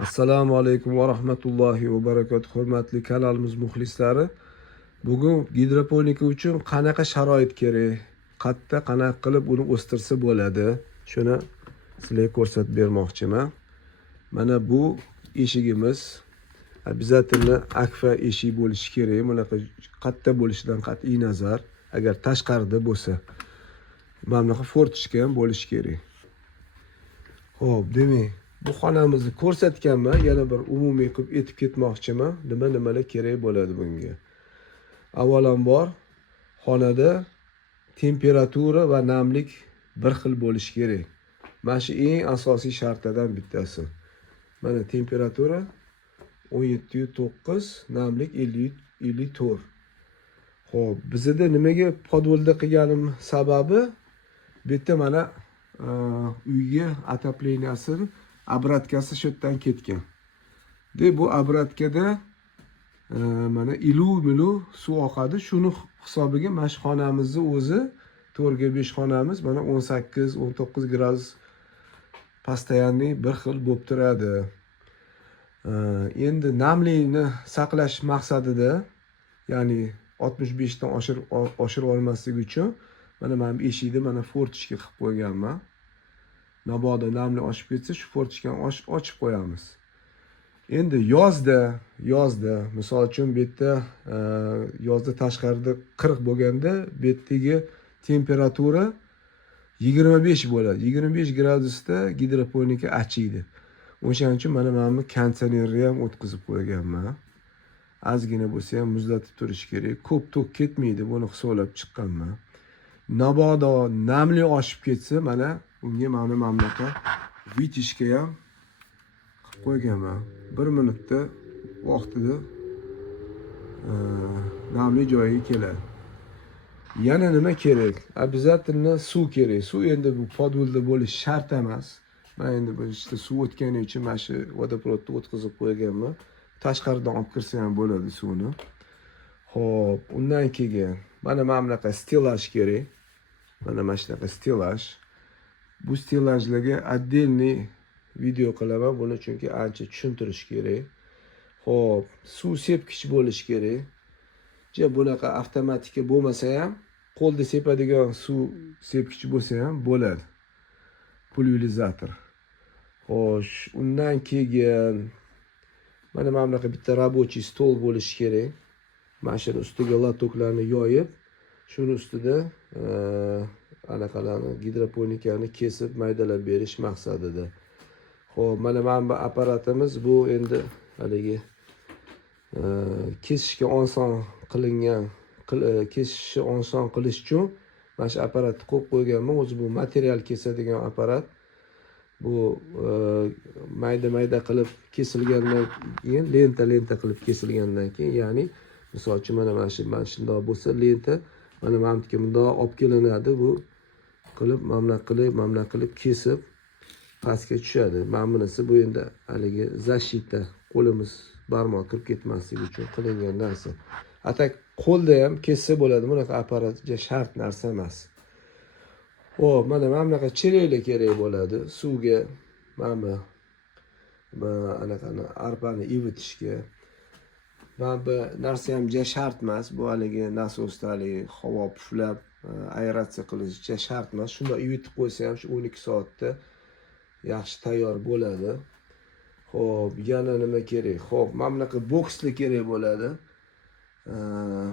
Assalomu alaykum va rahmatullohi va barakatuh. Hurmatli kanalimiz muxlislari. Bugun gidroponika uchun qanaqa sharoit kerak? Qanaqa qilib uni o'stirsa bo'ladi? Shuni sizlarga ko'rsatib bermoqchiman. Mana bu eshigimiz обязательно akfa eshik bo'lishi kerak. Bunaqa qatta bo'lishidan qat'iy nazar, agar tashqarida bo'lsa, mana bunaqa fortichka ham bo'lishi kerak. Xo'p, demak, bu xonamizni ko'rsatganman, yana bir umumiy qilib aytib ketmoqchiman. Nimalar kerak bo'ladi bunga. Avvalambor, xonada temperatura va namlik bir xil bo'lishi kerak. Mana shu eng asosiy shartlardan bittasi. Mana temperatura 17.9, namlik 54. Xo'p, bizda nimaga podvolda qilganim sababi, bu yerda mana uyga отоплениясini обраткasi shu yerdan ketgan. Bu obratkada mana ilu suv oqadi. Shuni hisobiga mana shu xonamizni o'zi 4x5 xonamiz mana 18-19 gradus постоянный bir xil bo'lib turadi. Endi namlikni saqlash maqsadida, ya'ni 65 dan oshirib olmaslik uchun mana bu eshikni mana fortichka qilib qo'yganman. Mabodo namli oshib ketsa, shu fortichkani ochib qo'yamiz. Endi yozda, misol uchun bu yerda yozda tashqarida 40 bo'lganda, bu yerdagi temperatura 25 bo'ladi. 25 gradusda gidroponika achiydi. O'shaning uchun mana bu konditsionerni ham o'tkazib qo'yganman. Ozgina bo'lsa ham muzlatib turish kerak. Ko'p tok ketmaydi, buni hisoblab chiqqanman. Mabodo namli oshib ketsa, mana unga mana bunaqa vitishka ham qilib qo'yganman. 1 minutda vaqtida namli joyiga keladi. Yana nima kerak? Обязательно suv kerak. Suv endi bu podvolda bo'lishi shart emas. Men endi bu ishda suv o'tgani uchun mana shu vodoprovodni o'tkazib qo'yganman. Tashqaridan olib kirsa ham bo'ladi suvni. Xo'p, undan keyin mana bunaqa stilaj kerak. Mana shunaqa stilaj. Bu stilajlarga отдельный video qilaman buni, chunki ancha tushuntirish kerak. Xo'p, suv sepkich bo'lishi kerak. Bunaqa avtomatika bo'lmasa ham, qo'lda sepadigan suv sepkich bo'lsa ham bo'ladi. Pulverizator. Xo'sh, undan keyin mana bunaqa bitta рабочий stol bo'lishi kerak. Mana shu ustiga latoklarni yoyib, shuni ustida anaqalarni gidroponikani kesib maydalab berish maqsadida. Xo'p, mana bu apparatimiz, bu endi haligi kesishga oson qilingan, kesishni oson qilish uchun mana shu apparatni qo'yib qo'yganman. O'zi bu material kesadigan apparat. Bu mayda qilib kesilgandan keyin, lenta qilib kesilgandan keyin, ya'ni misol uchun mana shundoq bo'lsa, lenta mana bunga bundoq olib kelinadi. Bu qilib mamla qilib kesib pastga tushadi. Mana bunisi bu endi haligi защита, qo'limiz barmoq kirib ketmasligi uchun qilingan narsa. Atak qo'lda ham kessa bo'ladi, bunaqa apparatga shart narsa emas. Xo'p, mana bunaqa chelaklar kerak bo'ladi suvga, mana anaqani arpani ivitishga. Mana bu narsa ham shart emas. Bu haligi nasosda haligi havo puflab aeratsiya qilishga shart emas. Shunda ivitib qo'ysa ham shu 12 soatda yaxshi tayyor bo'ladi. Xo'p, yana nima kerak? Xo'p, mana bunaqa bokslar kerak bo'ladi.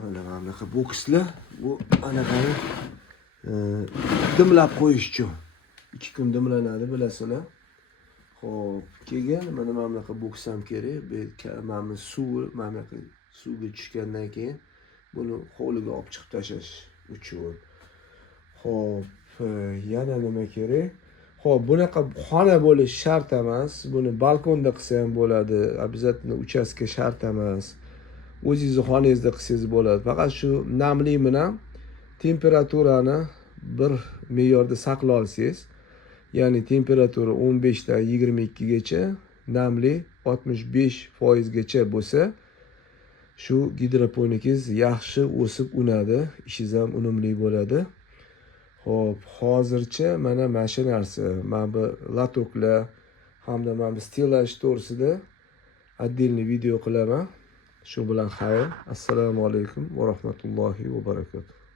Mana bunaqa bokslar, bu anaqani dimlab qo'yish uchun. 2 kun dimlanadi, bilasizlar. Xo'p, keyin mana bunaqa boks ham kerak. Mana suvga tushgandan keyin buni hovliga olib chiqib tashlash uchun. Xo'p, yana nima kerak? Xo'p, bunaqa xona bo'lish shart emas. Buni balkonda qilsa ham bo'ladi. Обязательно uchastka shart emas. O'zingizni xonangizda qilsangiz bo'ladi. Faqat shu namlik bilan temperaturani bir me'yorda saqlab olsangiz, ya'ni temperatura 15 dan 22 gacha, namlik 65% gacha bo'lsa, shu gidroponikangiz yaxshi o'sib unadi, ishingiz ham unumli bo'ladi. Xo'p, hozircha mana shu narsa, mana bu latoklar, hamda men bu stelash to'g'risida отдельный video qilaman. Shu bilan xayr. Assalomu alaykum va rahmatullohi va barakatuh.